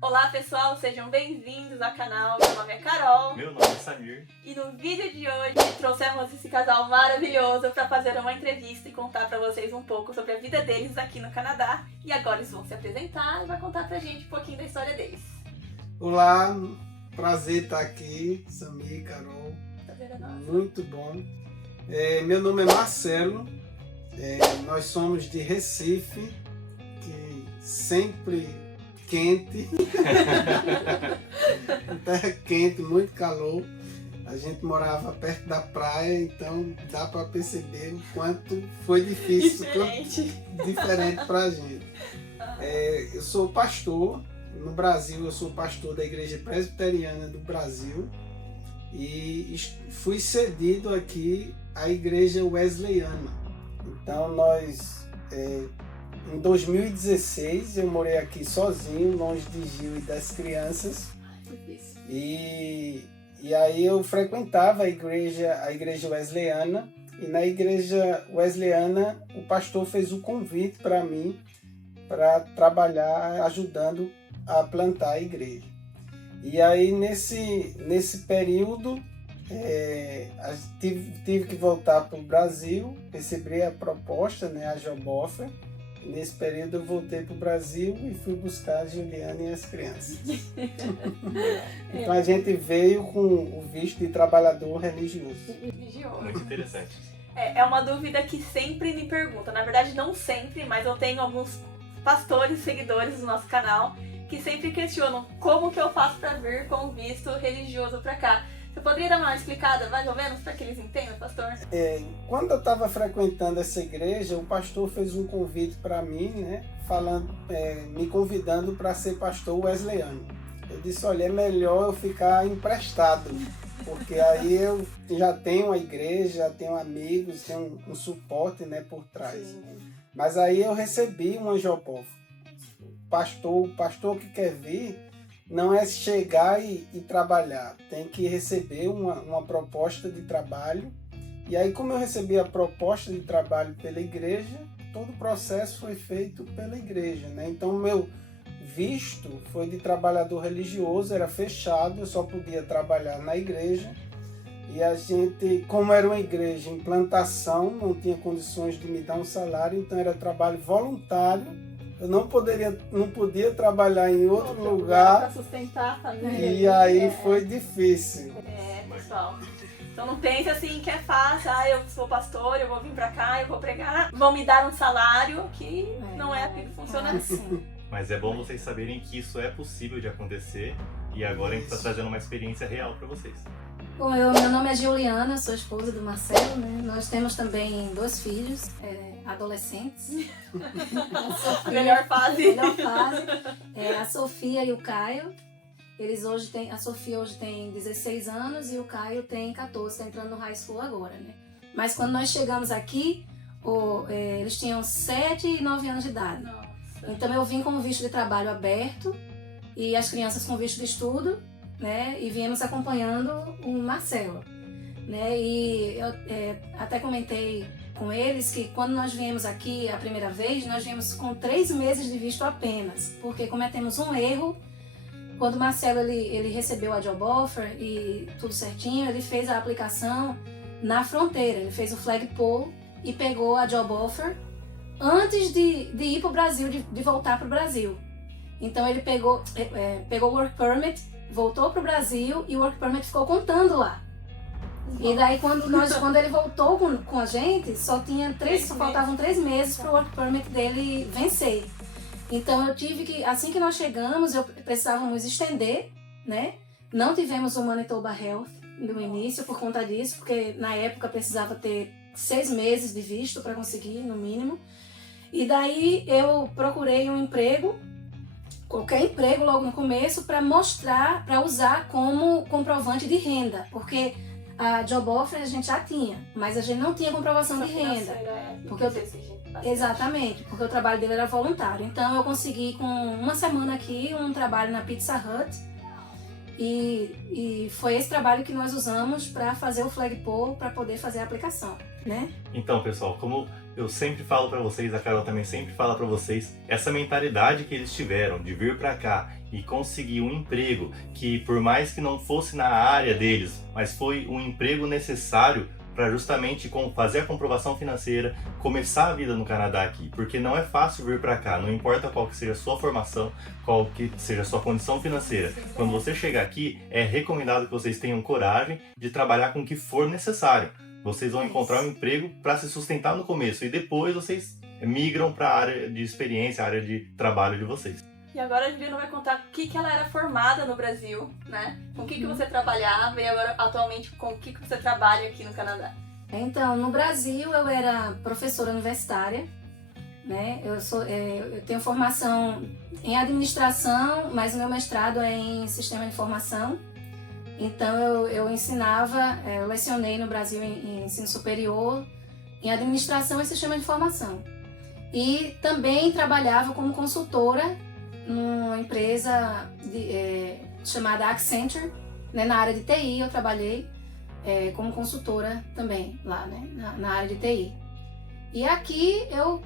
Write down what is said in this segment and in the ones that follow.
Olá pessoal, sejam bem-vindos ao canal. Meu nome é Carol. Meu nome é Samir. E no vídeo de hoje trouxemos esse casal maravilhoso para fazer uma entrevista e contar para vocês um pouco sobre a vida deles aqui no Canadá. E agora eles vão se apresentar e vai contar pra gente um pouquinho da história deles. Olá, prazer estar aqui, Samir, Carol. Prazer é nosso. Muito bom. Meu nome é Marcelo, nós somos de Recife, que sempre quente, terra quente, muito calor. A gente morava perto da praia, então dá para perceber o quanto foi difícil, diferente para a gente. Eu sou pastor, no Brasil eu sou pastor da Igreja Presbiteriana do Brasil e fui cedido aqui à Igreja Wesleyana. Então em 2016 eu morei aqui sozinho, longe de Gil e das crianças. E aí eu frequentava a igreja wesleyana, e na igreja wesleyana o pastor fez o convite para mim para trabalhar ajudando a plantar a igreja. E aí nesse período tive que voltar para o Brasil, recebi a proposta, a job offer. Nesse período eu voltei para o Brasil e fui buscar a Juliana e as crianças. Então a gente veio com o visto de trabalhador religioso. Muito interessante. É uma dúvida que sempre me perguntam. Na verdade, não sempre, mas eu tenho alguns pastores, seguidores do nosso canal, que sempre questionam como que eu faço para vir com visto religioso para cá. Você poderia dar uma explicada, mais ou menos, para que eles entendam, pastor? Quando eu estava frequentando essa igreja, o pastor fez um convite para mim, me convidando para ser pastor wesleyano. Eu disse, olha, é melhor eu ficar emprestado, porque aí eu já tenho a igreja, já tenho amigos, tenho um suporte por trás. Sim. Mas aí eu recebi uma job offer. O pastor que quer vir não é chegar e trabalhar, tem que receber uma proposta de trabalho. E aí, como eu recebi a proposta de trabalho pela igreja, todo o processo foi feito pela igreja, Então, meu visto foi de trabalhador religioso, era fechado, eu só podia trabalhar na igreja. E a gente, como era uma igreja em plantação, não tinha condições de me dar um salário, então era trabalho voluntário. Eu não podia trabalhar em outro lugar para sustentar a família. E aí foi difícil. Pessoal. Então não pense assim que é fácil, eu sou pastor, eu vou vir pra cá, eu vou pregar, vão me dar um salário, que não é assim que funciona assim. Mas é bom vocês saberem que isso é possível de acontecer e agora a gente está trazendo uma experiência real para vocês. Bom, meu nome é Juliana, sou esposa do Marcelo, Nós temos também 2 filhos, adolescentes. Melhor fase. A Sofia e o Caio. A Sofia hoje tem 16 anos e o Caio tem 14, está entrando no high school agora, Mas quando nós chegamos aqui, eles tinham 7 e 9 anos de idade. Nossa. Então eu vim com o visto de trabalho aberto e as crianças com visto de estudo, E viemos acompanhando o Marcelo, E eu até comentei com eles que quando nós viemos aqui a primeira vez, nós viemos com 3 meses de visto apenas, porque cometemos um erro. Quando o Marcelo ele recebeu a job offer e tudo certinho, ele fez a aplicação na fronteira, ele fez o flagpole e pegou a job offer antes de ir para o Brasil, de voltar para o Brasil. Então ele pegou o work permit, voltou para o Brasil e o work permit ficou contando lá. E daí quando ele voltou com a gente, só faltavam 3 meses para o work permit dele vencer. Então eu tive que, assim que nós chegamos, precisávamos estender, Não tivemos o Manitoba Health no início por conta disso, porque na época precisava ter 6 meses de visto para conseguir, no mínimo. E daí eu procurei um emprego, qualquer emprego logo no começo, para usar como comprovante de renda, porque a job offer a gente já tinha, mas a gente não tinha comprovação de renda. Exatamente, porque o trabalho dele era voluntário. Então eu consegui com uma semana aqui um trabalho na Pizza Hut e foi esse trabalho que nós usamos para fazer o flagpole, para poder fazer a aplicação, Então, pessoal, como eu sempre falo pra vocês, a Carol também sempre fala pra vocês, essa mentalidade que eles tiveram de vir pra cá e conseguir um emprego que, por mais que não fosse na área deles, mas foi um emprego necessário para justamente fazer a comprovação financeira, começar a vida no Canadá aqui, porque não é fácil vir para cá, não importa qual que seja a sua formação, qual que seja a sua condição financeira. Quando você chegar aqui, é recomendado que vocês tenham coragem de trabalhar com o que for necessário. Vocês vão encontrar um emprego para se sustentar no começo e depois vocês migram para a área de experiência, a área de trabalho de vocês. E agora a Juliana vai contar o que ela era formada no Brasil, né? Com o que você trabalhava e agora atualmente com o que você trabalha aqui no Canadá. Então, no Brasil eu era professora universitária, né? Eu tenho formação em administração, mas o meu mestrado é em sistema de informação. Então eu ensinava, eu lecionei no Brasil em ensino superior, em administração e sistema de informação. E também trabalhava como consultora numa empresa chamada Accenture, né? Na área de TI eu trabalhei como consultora também lá, né? Na área de TI. E aqui eu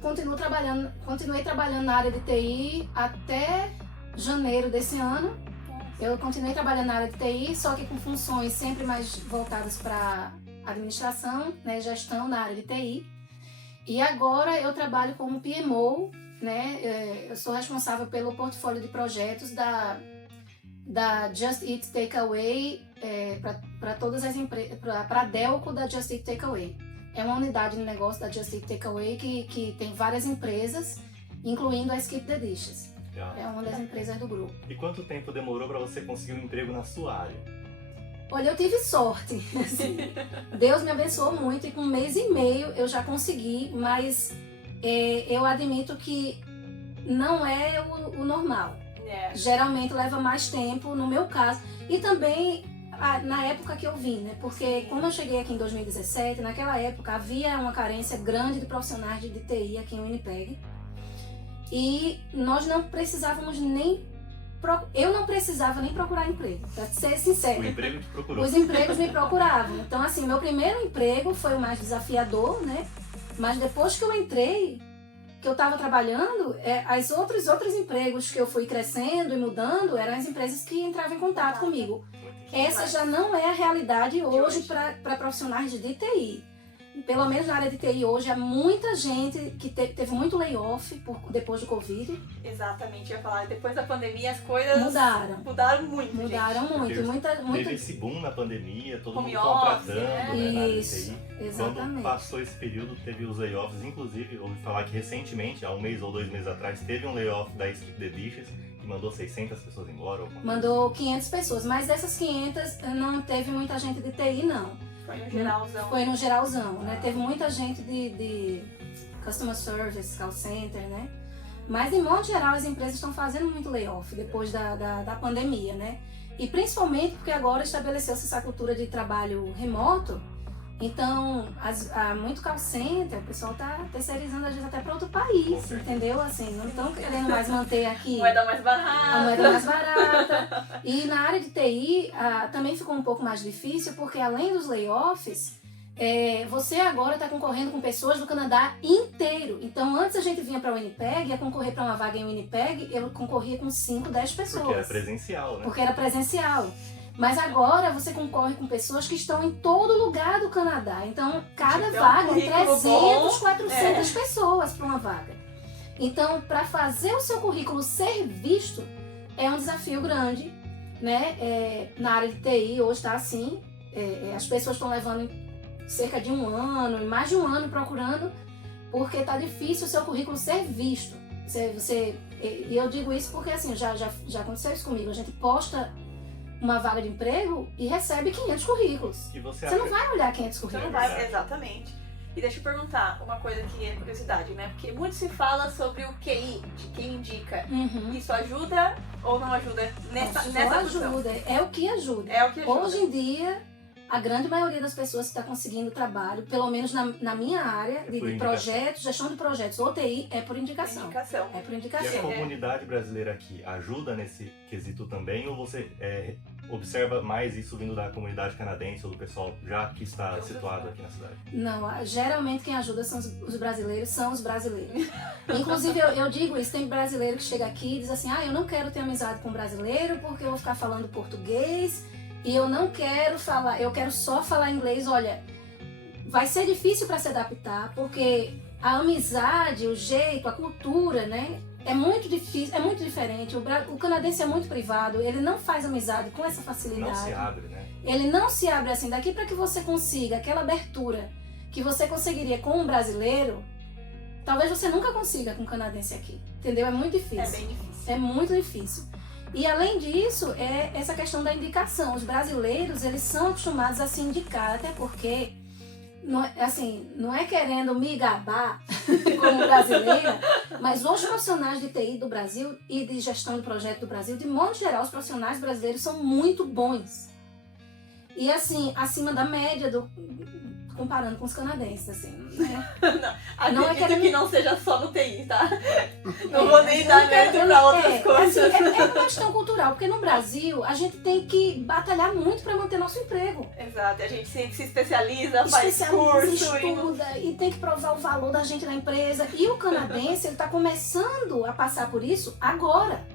continuei trabalhando na área de TI até janeiro desse ano. Eu continuei trabalhando na área de TI, só que com funções sempre mais voltadas para administração, né? Gestão na área de TI. E agora eu trabalho como PMO, né? Eu sou responsável pelo portfólio de projetos da Just Eat Takeaway para todas as empresas, para a Delco da Just Eat Takeaway. É uma unidade de negócio da Just Eat Takeaway que tem várias empresas, incluindo a Skip the Dishes. É uma das empresas do grupo. E quanto tempo demorou para você conseguir um emprego na sua área? Olha, eu tive sorte. Assim. Deus me abençoou muito e com 1 mês e meio eu já consegui, mas eu admito que não é o normal. Geralmente leva mais tempo, no meu caso. E também na época que eu vim, né? Porque como eu cheguei aqui em 2017, naquela época havia uma carência grande de profissionais de TI aqui em Winnipeg. E nós não precisávamos eu não precisava nem procurar emprego, pra ser sincera. O emprego te procurou. Os empregos me procuravam. Então, assim, meu primeiro emprego foi o mais desafiador, né? Mas depois que eu entrei, que eu estava trabalhando, os outros empregos que eu fui crescendo e mudando eram as empresas que entravam em contato comigo. Essa já não é a realidade hoje para profissionais de TI. Pelo menos na área de TI hoje, há muita gente que teve muito layoff depois do Covid. Exatamente, eu ia falar, depois da pandemia as coisas mudaram muito. Mudaram muito. Teve esse boom na pandemia, todo home mundo office, contratando, né? Na área de Isso, TI. exatamente. Quando passou esse período, teve os layoffs, inclusive, ouvi falar que recentemente, há 1 mês ou 2 meses atrás, teve um layoff da Skip the Dishes, que mandou 600 pessoas embora. Mandou 500 pessoas, mas dessas 500 não teve muita gente de TI, não. Foi no geralzão. Foi no geralzão, né? Teve muita gente de customer service, call center, né? Mas, de modo geral, as empresas estão fazendo muito layoff depois da pandemia, né? E principalmente porque agora estabeleceu-se essa cultura de trabalho remoto. Então, há muito call center, o pessoal está terceirizando, às vezes, até para outro país, entendeu? Assim, não estão querendo mais manter aqui Moeda mais barata. A moeda mais barata. E na área de TI também ficou um pouco mais difícil, porque além dos layoffs, você agora está concorrendo com pessoas do Canadá inteiro. Então, antes a gente vinha para Winnipeg, ia concorrer para uma vaga em Winnipeg, eu concorria com 5, 10 pessoas. Porque era presencial, né? Porque era presencial. Mas agora você concorre com pessoas que estão em todo lugar do Canadá. Então, cada vaga é 300, 400 pessoas para uma vaga. Então, para fazer o seu currículo ser visto, é um desafio grande, né? Na área de TI hoje está assim. As pessoas estão levando cerca de 1 ano, mais de 1 ano procurando, porque está difícil o seu currículo ser visto. E eu digo isso porque assim, já aconteceu isso comigo. A gente posta uma vaga de emprego e recebe 500 currículos. E você não vai olhar 500 Você currículos. não vai, exatamente. E deixa eu perguntar uma coisa que é curiosidade, né? Porque muito se fala sobre o QI, de quem indica. Uhum. Isso ajuda ou não ajuda nessa função? ajuda, é o que ajuda. É o que ajuda. Hoje em dia, a grande maioria das pessoas que está conseguindo trabalho, pelo menos na minha área de projetos, gestão de projetos ou TI, é por indicação. É por E indicação. a comunidade brasileira aqui ajuda nesse quesito também, ou você observa mais isso vindo da comunidade canadense ou do pessoal já que está situado aqui na cidade? Não, geralmente quem ajuda são os brasileiros, Inclusive, eu digo isso, tem brasileiro que chega aqui e diz assim, eu não quero ter amizade com brasileiro porque eu vou ficar falando português e eu não quero falar, eu quero só falar inglês. Olha, vai ser difícil para se adaptar, porque a amizade, o jeito, a cultura, né, é muito difícil, é muito diferente. O canadense é muito privado, ele não faz amizade com essa facilidade. Não se abre, né? Ele não se abre assim. Daqui para que você consiga aquela abertura que você conseguiria com um brasileiro, talvez você nunca consiga com um canadense aqui. Entendeu? É muito difícil. É bem difícil. É muito difícil. E além disso, é essa questão da indicação. Os brasileiros, eles são acostumados a se indicar, até porque, não é querendo me gabar como brasileira, mas os profissionais de TI do Brasil e de gestão de projeto do Brasil, de modo geral, os profissionais brasileiros são muito bons. E assim, acima da média comparando com os canadenses, assim, né? Não acredito que não seja só no TI, tá? Não vou nem dar mérito pra outras coisas. Assim, é uma questão cultural, porque no Brasil a gente tem que batalhar muito para manter nosso emprego. Exato, a gente sempre se especializa, faz curso, estuda e tem que provar o valor da gente na empresa. E o canadense, ele tá começando a passar por isso agora.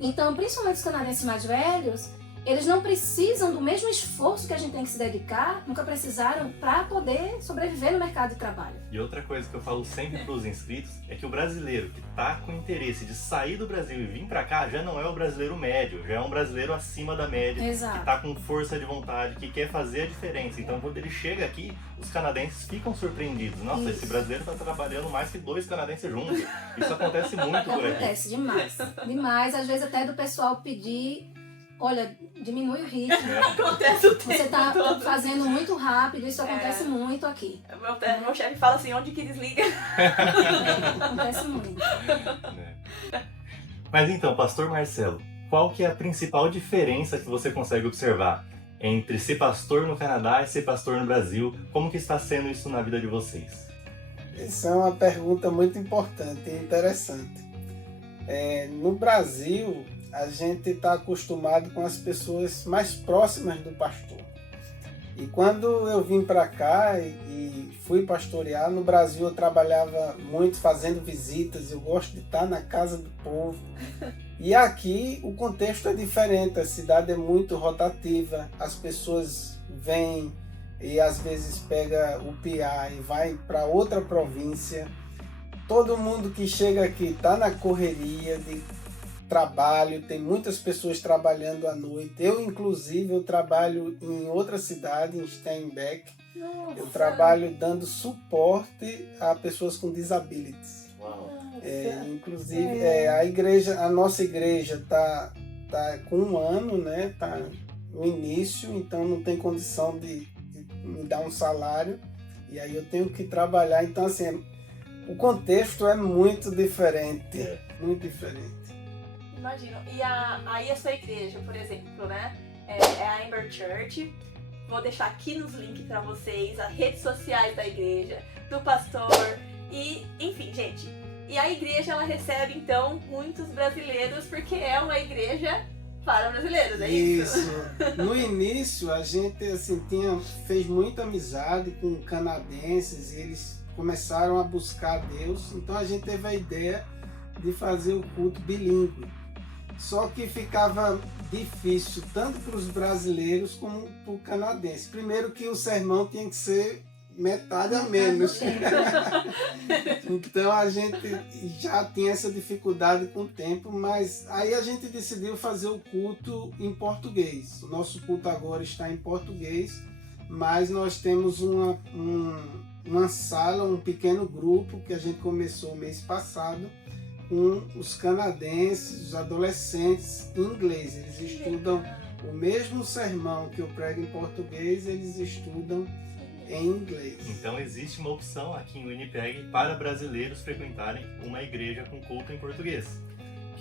Então, principalmente os canadenses mais velhos, eles não precisam do mesmo esforço que a gente tem que se dedicar, nunca precisaram, para poder sobreviver no mercado de trabalho. E outra coisa que eu falo sempre para os inscritos é que o brasileiro que está com interesse de sair do Brasil e vir para cá já não é o brasileiro médio, já é um brasileiro acima da média, Exato. Que está com força de vontade, que quer fazer a diferença. Então, quando ele chega aqui, os canadenses ficam surpreendidos. Nossa, Isso. Esse brasileiro está trabalhando mais que 2 canadenses juntos. Isso acontece muito por aqui. Acontece demais. Demais, às vezes até do pessoal pedir, olha, diminui o ritmo. Acontece o tempo Você tá todo. fazendo muito rápido, isso acontece muito aqui. Meu chefe fala assim, onde que desliga? Acontece muito. Mas então, Pastor Marcelo, qual que é a principal diferença que você consegue observar entre ser pastor no Canadá e ser pastor no Brasil? Como que está sendo isso na vida de vocês? Essa é uma pergunta muito importante e interessante. No Brasil, a gente está acostumado com as pessoas mais próximas do pastor. E quando eu vim para cá e fui pastorear, no Brasil eu trabalhava muito fazendo visitas, eu gosto de estar na casa do povo. E aqui o contexto é diferente, a cidade é muito rotativa, as pessoas vêm e às vezes pega o PA e vai para outra província. Todo mundo que chega aqui está na correria de trabalho, tem muitas pessoas trabalhando à noite. Eu, inclusive, eu trabalho em outra cidade, em Steinbeck. Nossa. Eu trabalho dando suporte a pessoas com disabilities. Inclusive, a nossa igreja tá com 1 ano, né? Tá no início, então não tem condição de me dar um salário. E aí eu tenho que trabalhar. Então, assim, o contexto é muito diferente. Muito diferente. Imagino. E aí a sua igreja, por exemplo, né? É a Amber Church. Vou deixar aqui nos links para vocês as redes sociais da igreja, do pastor e, enfim, gente. E a igreja, ela recebe, então, muitos brasileiros porque é uma igreja para brasileiros, é isso? No início, a gente assim, fez muita amizade com canadenses e eles começaram a buscar Deus. Então a gente teve a ideia de fazer o culto bilíngue. Só que ficava difícil tanto para os brasileiros como para o canadense. Primeiro que o sermão tinha que ser metade a menos. Então a gente já tinha essa dificuldade com o tempo, mas aí a gente decidiu fazer o culto em português. O nosso culto agora está em português, mas nós temos uma sala, um pequeno grupo que a gente começou mês passado, com os canadenses, os adolescentes em inglês. Eles estudam o mesmo sermão que eu prego em português, eles estudam em inglês. Então existe uma opção aqui em Winnipeg para brasileiros frequentarem uma igreja com culto em português.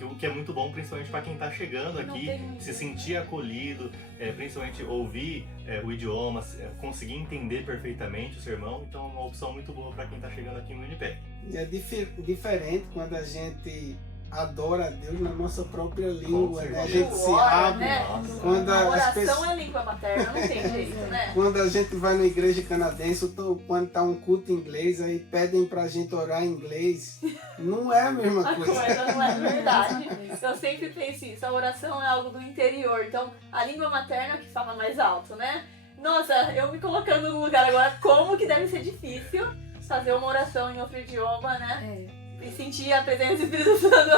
o que é muito bom, principalmente para quem está chegando Não aqui, tem muito. se sentir acolhido, principalmente ouvir o idioma, conseguir entender perfeitamente o sermão. Então é uma opção muito boa para quem está chegando aqui no Winnipeg. É diferente quando a gente adora a Deus na nossa própria língua, né? A gente se Ora, abre. né? Quando A as oração pessoas... é língua materna, não tem jeito, né? Quando a gente vai na igreja canadense, ou quando tá um culto em inglês, aí pedem pra gente orar em inglês. Não é a mesma A coisa. coisa não é verdade. Eu sempre penso isso, a oração é algo do interior, então a língua materna é que fala mais alto, né? Nossa, eu me colocando no lugar agora, como que deve ser difícil fazer uma oração em outro idioma, né? E sentir a presença do Espírito Santo.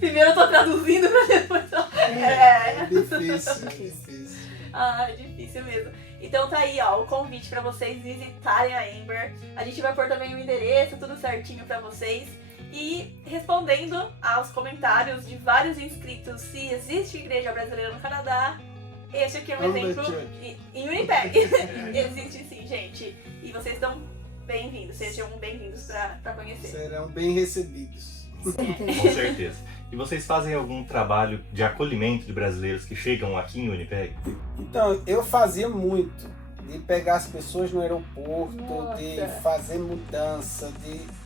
Primeiro eu tô traduzindo pra depois. É difícil. Ah, é difícil mesmo. Então tá aí, ó, o convite pra vocês visitarem a Amber. A gente vai pôr também o endereço, tudo certinho pra vocês. E respondendo aos comentários de vários inscritos se existe igreja brasileira no Canadá, esse aqui é um Amber exemplo Church. em Winnipeg. Existe sim, gente. E vocês estão bem-vindos, sejam bem-vindos pra conhecer. Serão bem recebidos. Com certeza. E vocês fazem algum trabalho de acolhimento de brasileiros que chegam aqui em Winnipeg? Então, eu fazia muito de pegar as pessoas no aeroporto, Nossa. de fazer mudança,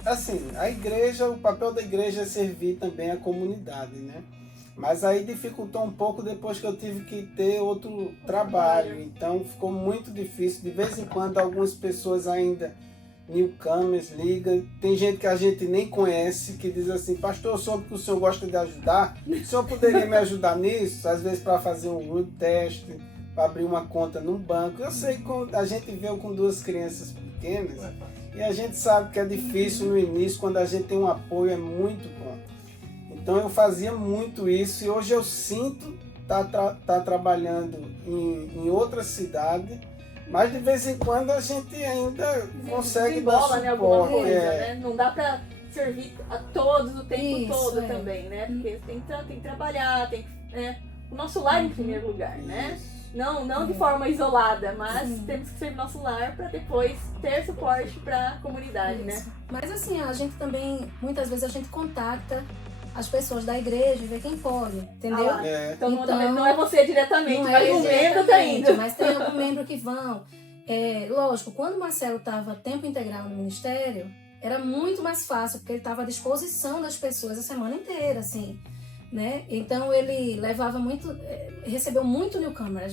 assim, a igreja, o papel da igreja é servir também a comunidade, né? Mas aí dificultou um pouco depois que eu tive que ter outro trabalho, então ficou muito difícil. De vez em quando algumas pessoas ainda, newcomers, ligam, tem gente que a gente nem conhece, que diz assim: pastor, eu soube que o senhor gosta de ajudar, o senhor poderia me ajudar nisso? Às vezes para fazer um root test, para abrir uma conta num banco. Eu sei que a gente veio com 2 crianças pequenas e a gente sabe que é difícil no início, quando a gente tem um apoio é muito bom. Então eu fazia muito isso e hoje eu sinto tá trabalhando em outra cidade, mas de vez em quando a gente ainda consegue dar Desembola, né, alguma suporte. coisa, né? Não dá pra servir a todos o tempo Isso, todo é. também, né? Porque tem que trabalhar, tem que, né? O nosso lar em primeiro lugar, né? Isso. Não de forma isolada, mas Sim. temos que servir nosso lar para depois ter suporte para a comunidade, né? Isso. Mas assim, a gente também, muitas vezes a gente contacta as pessoas da igreja e vê quem pode, entendeu? Ah lá. É. Então, Então, não é você diretamente, Não mas é o membro tá diretamente, indo. mas tem algum membro que vão. Lógico, quando o Marcelo estava tempo integral no ministério, era muito mais fácil, porque ele estava à disposição das pessoas a semana inteira, assim, né? Então ele levava muito, recebeu muito newcomer,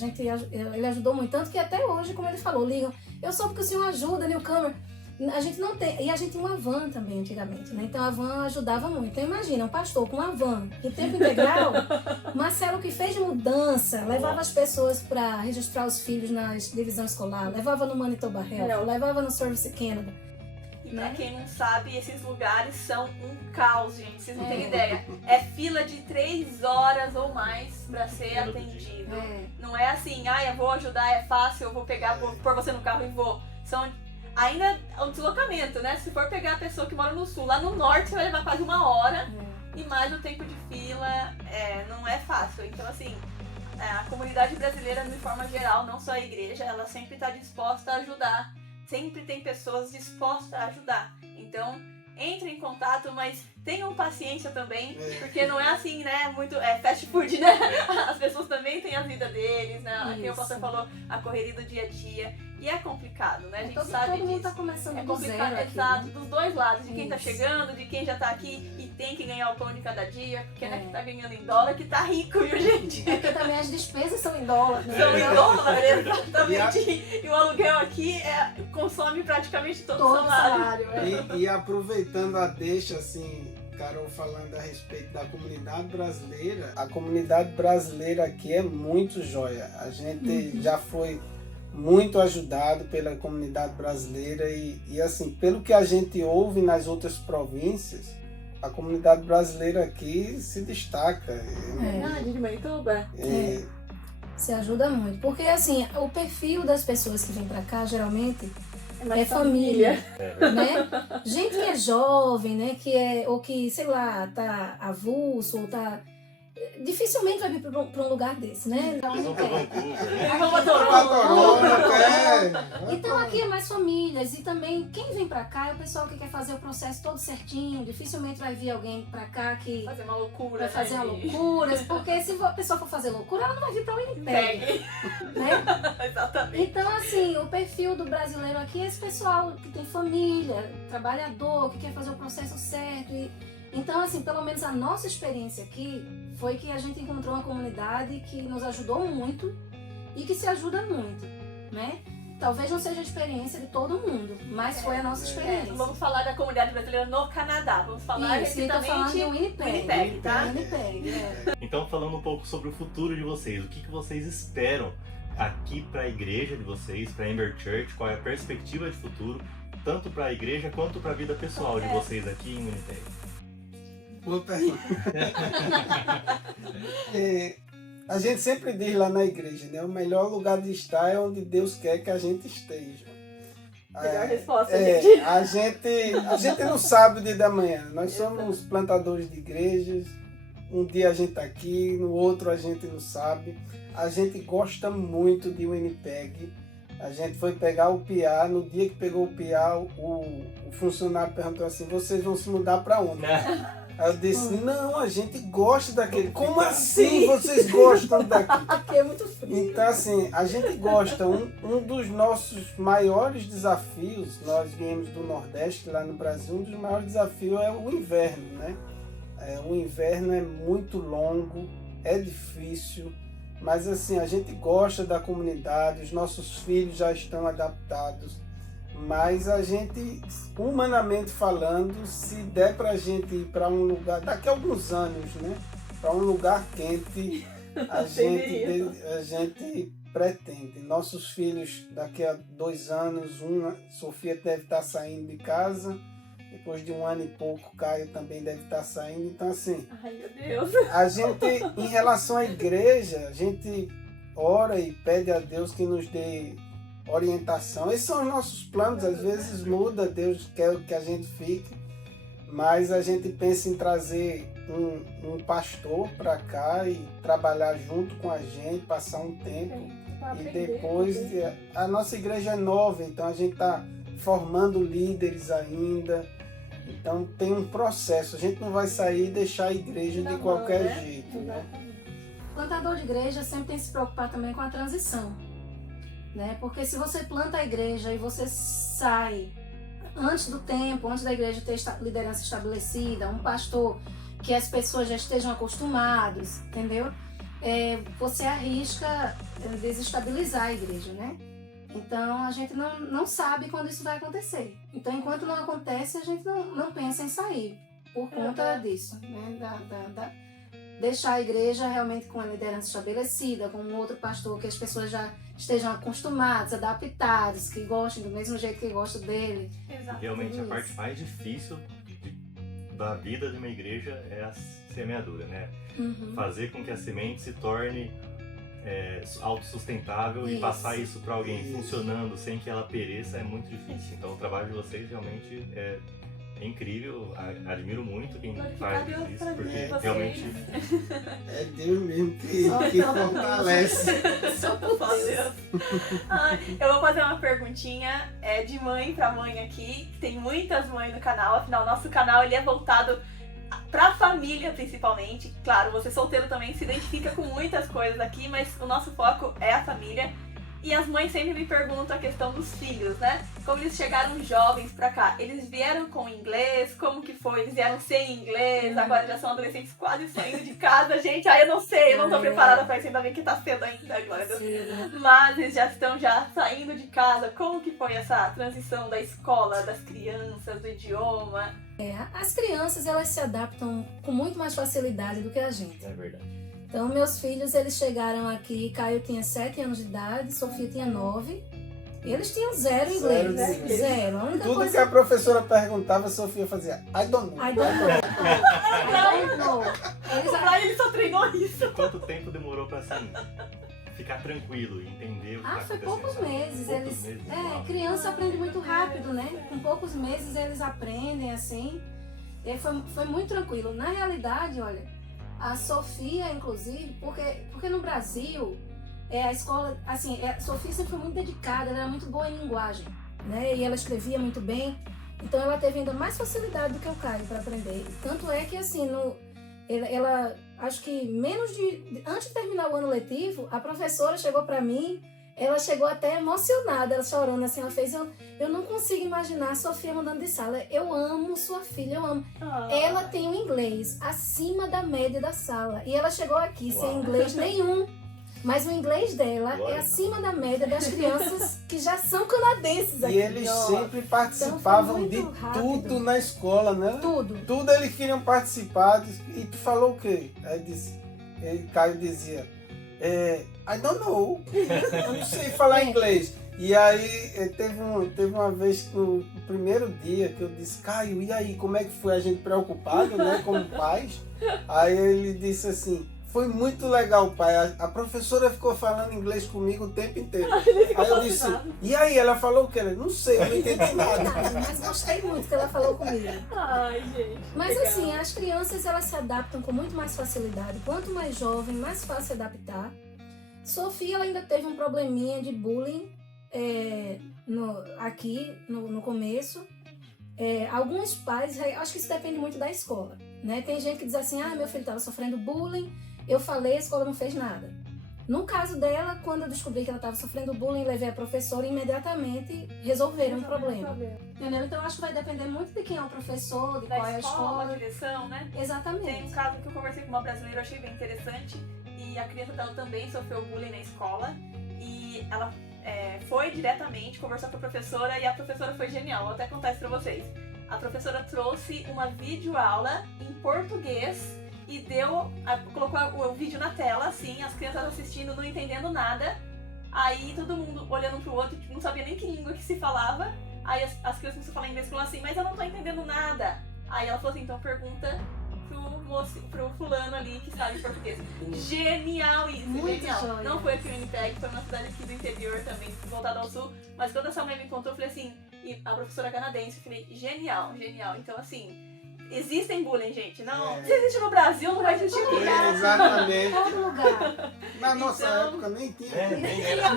ele ajudou muito, tanto que até hoje, como ele falou, ligam, eu soube que o senhor ajuda newcomer. A gente não tem, e a gente tinha uma van também antigamente, né? Então a van ajudava muito. Então imagina, um pastor com uma van em tempo integral, Marcelo que fez mudança, levava as pessoas para registrar os filhos na divisão escolar, levava no Manitoba Health, levava no Service Canada. E pra quem não sabe, esses lugares são um caos, gente. Vocês não têm ideia. É fila de 3 horas ou mais pra ser atendido. Não é assim, eu vou ajudar, é fácil, eu vou pegar, vou pôr você no carro e vou. Ainda é um deslocamento, né? Se for pegar a pessoa que mora no sul, lá no norte você vai levar quase 1 hora. E mais o tempo de fila, não é fácil. Então, assim, a comunidade brasileira, de forma geral, não só a igreja, ela sempre está disposta a ajudar. Sempre tem pessoas dispostas a ajudar. Então, entre em contato, mas tenham paciência também, porque não é assim, né? Muito fast food, né? As pessoas também têm a vida deles, né? Aqui o pastor falou a correria do dia a dia. E é complicado, né? A gente sabe todo mundo disso. tá começando É do complicado, zero aqui, exato, né? dos dois lados, de quem tá Isso. chegando, de quem já tá aqui e tem que ganhar o pão de cada dia, porque não é que tá ganhando em dólar que tá rico, viu, gente? Porque também as despesas são em dólar, né? São em É. dólar, exatamente. E o aluguel aqui consome praticamente todo o Todo salário. salário. E aproveitando a deixa, assim, Carol falando a respeito da comunidade brasileira, a comunidade brasileira aqui é muito joia. A gente já foi muito ajudado pela comunidade brasileira e assim, pelo que a gente ouve nas outras províncias, a comunidade brasileira aqui se destaca. De Manitoba? Se ajuda muito. Porque, assim, o perfil das pessoas que vêm pra cá, geralmente, mais é família, É, né? Gente que é jovem, né? Ou que, sei lá, tá avulso, ou tá... dificilmente vai vir para um lugar desse, né? Eles vão pra Vancouver, né? Eles vão pra Toronto. Então aqui é mais famílias e também quem vem pra cá é o pessoal que quer fazer o processo todo certinho. Dificilmente vai vir alguém pra cá que Fazer uma loucura. vai fazer né? uma loucura, porque se a pessoa for fazer loucura, ela não vai vir pra Winnipeg, Pegue. né? Exatamente. Então assim, o perfil do brasileiro aqui é esse pessoal que tem família, trabalhador, que quer fazer o processo certo. Então assim, pelo menos a nossa experiência aqui foi que a gente encontrou uma comunidade que nos ajudou muito e que se ajuda muito, né? Talvez não seja a experiência de todo mundo, mas foi a nossa experiência. Vamos falar da comunidade brasileira no Canadá. Vamos falar Isso, eu tô falando de Winnipeg, Winnipeg, tá? Winnipeg, é. Então, falando um pouco sobre o futuro de vocês, o que vocês esperam aqui para a igreja de vocês, para a Ember Church, qual é a perspectiva de futuro, tanto para a igreja quanto para a vida pessoal de vocês aqui em Winnipeg? Boa pergunta. A gente sempre diz lá na igreja, né? O melhor lugar de estar é onde Deus quer que a gente esteja. Melhor resposta, gente. A gente não sabe o dia da manhã. Nós somos plantadores de igrejas. Um dia a gente está aqui, no outro a gente não sabe. A gente gosta muito de Winnipeg. A gente foi pegar o PIA. No dia que pegou o PIA, o funcionário perguntou assim: vocês vão se mudar para onde? Aí eu disse: não, a gente gosta daquele. Como assim vocês gostam daqui? Aqui é muito frio. Então, assim, a gente gosta. Um dos nossos maiores desafios, nós viemos do Nordeste, lá no Brasil, um dos maiores desafios é o inverno, né? O inverno é muito longo, é difícil, mas, assim, a gente gosta da comunidade, os nossos filhos já estão adaptados, mas a gente, humanamente falando, se der pra gente ir para um lugar, daqui a alguns anos, né? Para um lugar quente, a gente pretende. Nossos filhos, daqui a 2 anos, Sofia deve estar saindo de casa, depois de 1 ano e pouco, Caio também deve estar saindo. Então, assim, Ai, meu Deus. a gente, em relação à igreja, a gente ora e pede a Deus que nos dê orientação. Esses são os nossos planos, às vezes muda, Deus quer que a gente fique, mas a gente pensa em trazer um pastor para cá e trabalhar junto com a gente, passar um tempo, e depois a nossa igreja é nova, então a gente está formando líderes ainda, então tem um processo, a gente não vai sair e deixar a igreja de qualquer jeito, né? O plantador de igreja sempre tem que se preocupar também com a transição, né? Porque se você planta a igreja e você sai antes do tempo, antes da igreja ter liderança estabelecida, um pastor que as pessoas já estejam acostumados, entendeu? Você arrisca desestabilizar a igreja, né? Então a gente não sabe quando isso vai acontecer. Então enquanto não acontece, a gente não pensa em sair por conta disso, né? Deixar a igreja realmente com a liderança estabelecida, com um outro pastor que as pessoas já estejam acostumadas, adaptadas, que gostem do mesmo jeito que gostam dele. Exato. Realmente a parte mais difícil da vida de uma igreja é a semeadura, né? Uhum. Fazer com que a semente se torne autossustentável e passar isso para alguém funcionando sem que ela pereça é muito difícil. Então o trabalho de vocês realmente é incrível, admiro muito quem faz isso, porque realmente é Deus mesmo que fortalece. Só por Deus. Eu vou fazer uma perguntinha de mãe pra mãe aqui. Tem muitas mães no canal, afinal nosso canal ele é voltado pra família principalmente. Claro, você solteiro também se identifica com muitas coisas aqui, mas o nosso foco é a família. E as mães sempre me perguntam a questão dos filhos, né? Como eles chegaram jovens pra cá. Eles vieram com inglês? Como que foi? Eles vieram sem inglês? Agora já são adolescentes quase saindo de casa. Gente, eu não sei, eu não tô preparada pra isso. Ainda bem que tá cedo ainda, glória a Deus. Mas eles já estão saindo de casa. Como que foi essa transição da escola, das crianças, do idioma? As crianças, elas se adaptam com muito mais facilidade do que a gente. é verdade. Então, meus filhos, eles chegaram aqui, Caio tinha 7 anos de idade, Sofia tinha 9. E eles tinham zero inglês. Zero. A única Tudo coisa que a professora perguntava, a Sofia fazia I don't know. I don't know. Ele só treinou isso. Quanto tempo demorou para assim, ficar tranquilo e entender o que tá Foi acontecendo? poucos meses. Poucos meses, uau. Criança aprende muito rápido, né? Com poucos meses eles aprendem assim. E foi muito tranquilo. Na realidade, olha, A Sofia, inclusive, porque no Brasil, a escola, assim, a Sofia sempre foi muito dedicada, ela era muito boa em linguagem, né? E ela escrevia muito bem, então ela teve ainda mais facilidade do que o Caio para aprender. Tanto é que, assim, ela acho que antes de terminar o ano letivo, a professora chegou para mim, ela chegou até emocionada, ela chorando, assim, ela fez, eu não consigo imaginar a Sofia mudando de sala, eu amo sua filha, eu amo. Ela tem um inglês acima da média da sala, e ela chegou aqui sem inglês nenhum, mas o inglês dela é acima da média das crianças que já são canadenses aqui. E eles sempre participavam de tudo na escola, né? Tudo eles queriam participar. E tu falou o quê? Aí Caio dizia, I don't know, eu não sei falar inglês. E aí teve uma vez no primeiro dia que eu disse, Caio, e aí, como é que foi? A gente preocupado, né, como pais. Aí ele disse assim, foi muito legal, pai. A professora ficou falando inglês comigo o tempo inteiro. Aí eu disse, e aí, ela falou o quê? Não sei, eu não entendi nada. Mas gostei muito que ela falou comigo. Ai, gente. Mas legal. assim, as crianças elas se adaptam com muito mais facilidade. Quanto mais jovem, mais fácil se adaptar. Sofia ela ainda teve um probleminha de bullying aqui no começo. Alguns pais, acho que isso depende muito da escola, né? Tem gente que diz assim, meu filho estava sofrendo bullying, eu falei, a escola não fez nada. No caso dela, quando eu descobri que ela estava sofrendo bullying, levei a professora e imediatamente resolveram o problema. Entendeu? Então acho que vai depender muito de quem é o professor, de qual é a escola. Da direção, né? Exatamente. Tem um caso que eu conversei com uma brasileira, eu achei bem interessante, e a criança dela também sofreu bullying na escola, e ela foi diretamente conversar com a professora, e a professora foi genial, vou até contar isso pra vocês. A professora trouxe uma videoaula em português e colocou o vídeo na tela, assim, as crianças assistindo, não entendendo nada. Aí todo mundo olhando um pro outro, não sabia nem que língua que se falava. Aí as crianças começaram a falar inglês e falaram assim, mas eu não tô entendendo nada. Aí ela falou assim, então pergunta pro fulano ali que sabe português. Genial isso, muito genial. Joia. Não foi aqui no Winnipeg, foi uma cidade aqui do interior também, voltada ao sul. Mas quando essa mãe me contou, eu falei assim, e a professora canadense, eu falei, genial. Então assim, existem bullying, gente. Não, se existe no Brasil, não vai existir aqui. Exatamente. Todo lugar. Na nossa época nem tinha. Nem era.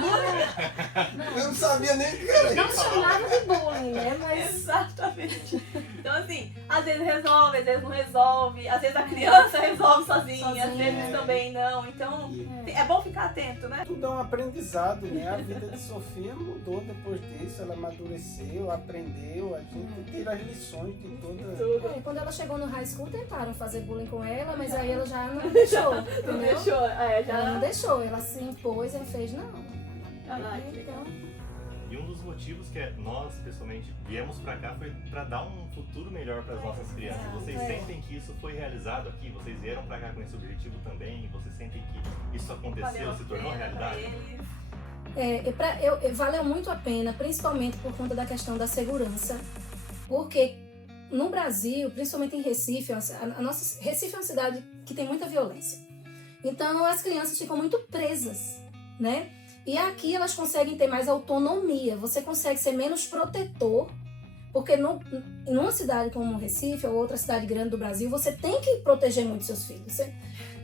Eu não sabia nem o que era. Não chamava de bullying, né? Mas Exatamente. Então assim, às vezes resolve, às vezes não resolve, às vezes a criança resolve sozinha, às vezes também não. Então é bom ficar atento, né? Tudo é um aprendizado, né? A vida de Sofia mudou depois disso, ela amadureceu, aprendeu, a gente tira as lições de toda... quando ela chegou no high school, tentaram fazer bullying com ela, mas aí ela já não deixou, Não entendeu? deixou, Ela não deixou, ela se impôs e fez, não. Então, E um dos motivos que nós, pessoalmente, viemos pra cá foi pra dar um futuro melhor para as nossas crianças. Vocês sentem que isso foi realizado aqui? Vocês vieram pra cá com esse objetivo também? Vocês sentem que isso aconteceu, se tornou realidade? Valeu muito a pena, principalmente por conta da questão da segurança, porque no Brasil, principalmente em Recife, Recife é uma cidade que tem muita violência. Então as crianças ficam muito presas, né? E aqui elas conseguem ter mais autonomia, você consegue ser menos protetor, porque numa cidade como Recife ou outra cidade grande do Brasil, você tem que proteger muito seus filhos.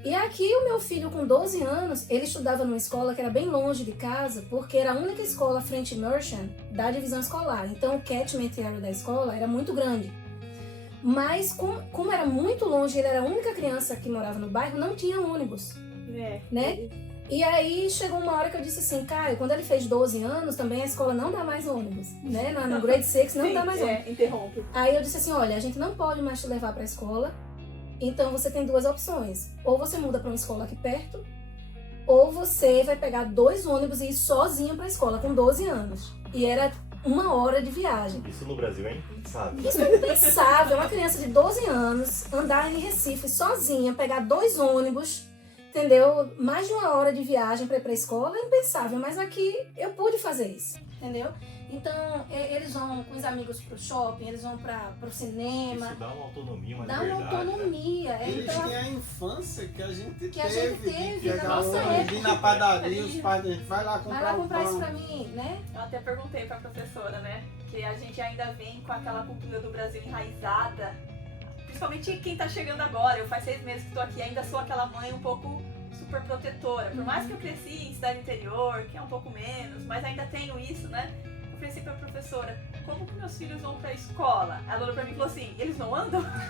E aqui o meu filho com 12 anos, ele estudava numa escola que era bem longe de casa, porque era a única escola French Immersion da divisão escolar. Então o catchment area da escola era muito grande. Mas como era muito longe, ele era a única criança que morava no bairro, não tinha ônibus, né? E aí chegou uma hora que eu disse assim, Caio, quando ele fez 12 anos, também a escola não dá mais ônibus, né? No grade 6 não dá mais ônibus. Interrompe. Aí eu disse assim, olha, a gente não pode mais te levar para a escola, então você tem duas opções. Ou você muda para uma escola aqui perto, ou você vai pegar 2 ônibus e ir sozinha para a escola com 12 anos. E era 1 hora de viagem. Isso no Brasil é impensável. Isso é impensável, uma criança de 12 anos andar em Recife sozinha, pegar 2 ônibus, entendeu? Mais de 1 hora de viagem para ir para a escola é impensável, mas aqui eu pude fazer isso, entendeu? Então, eles vão com os amigos pro shopping, eles vão pro cinema. Isso dá uma autonomia, uma dá liberdade. uma autonomia. Né? Eles então, têm a infância que a gente teve. De pegar na nossa época. Ir na padaria, os pais, a gente vai lá comprar, vai lá comprar um isso pão. pra mim, né? Eu até perguntei pra professora, né? Que a gente ainda vem com aquela cultura do Brasil enraizada, principalmente quem tá chegando agora, eu faz 6 meses que tô aqui, ainda sou aquela mãe um pouco super protetora. Por mais que eu cresci em cidade interior, que é um pouco menos, mas ainda tenho isso, né? Eu falei assim pra professora, como que meus filhos vão pra escola? Ela olhou pra mim e falou assim, eles não andam? Normal,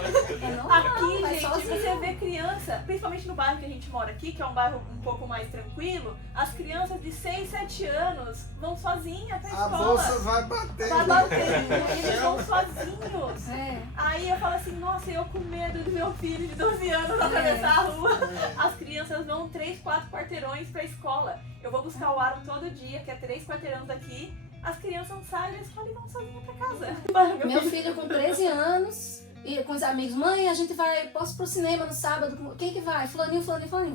né? É normal, Aqui, vai gente, sozinho. você vê criança, principalmente no bairro que a gente mora aqui, que é um bairro um pouco mais tranquilo, as crianças de 6, 7 anos vão sozinhas pra A escola. bolsa vai bater. Vai batendo, eles vão sozinhos. É. Aí eu falo assim, nossa, eu com medo do meu filho de 12 anos atravessar a rua. As crianças vão 3, 4 quarteirões pra escola. Eu vou buscar o Aaron todo dia, que é 3 quarteirões daqui. As crianças saem da escola e vão sozinhas pra casa. Meu filho com 13 anos, e com os amigos, mãe, a gente vai, posso ir pro cinema no sábado? Quem que vai? Fulaninho,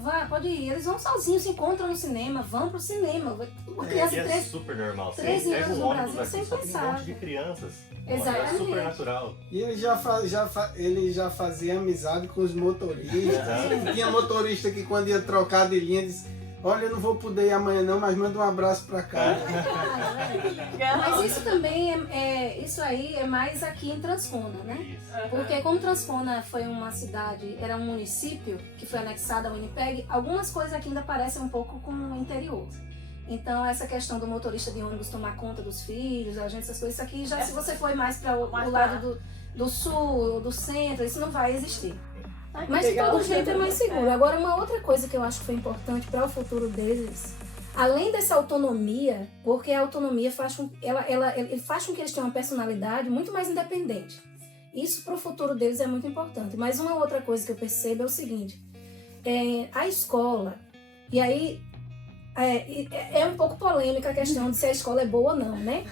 vai, pode ir. Eles vão sozinhos, se encontram no cinema, vão pro cinema. Uma criança E de é 13... super normal. Você 13 pega anos um no ônibus Brasil, aqui, sem só tem um pensar. monte de crianças. Exatamente. É super natural. E ele já fazia amizade com os motoristas. Exato. Tinha motorista que quando ia trocar de linha disse, olha, eu não vou poder ir amanhã não, mas manda um abraço pra cá. Mas isso também isso aí é mais aqui em Transcona, né? Isso. Porque como Transcona foi uma cidade, era um município que foi anexado ao Winnipeg, algumas coisas aqui ainda parecem um pouco com o interior. Então essa questão do motorista de ônibus tomar conta dos filhos, a gente, essas coisas, isso aqui já se você for mais para o lado do sul, do centro, isso não vai existir. Ai, que Mas de legal. todo jeito é mais seguro. Agora, uma outra coisa que eu acho que foi importante para o futuro deles, além dessa autonomia, porque a autonomia faz com, ele faz com que eles tenham uma personalidade muito mais independente. Isso para o futuro deles é muito importante. Mas uma outra coisa que eu percebo é o seguinte, a escola, e aí é um pouco polêmica a questão de se a escola é boa ou não, né?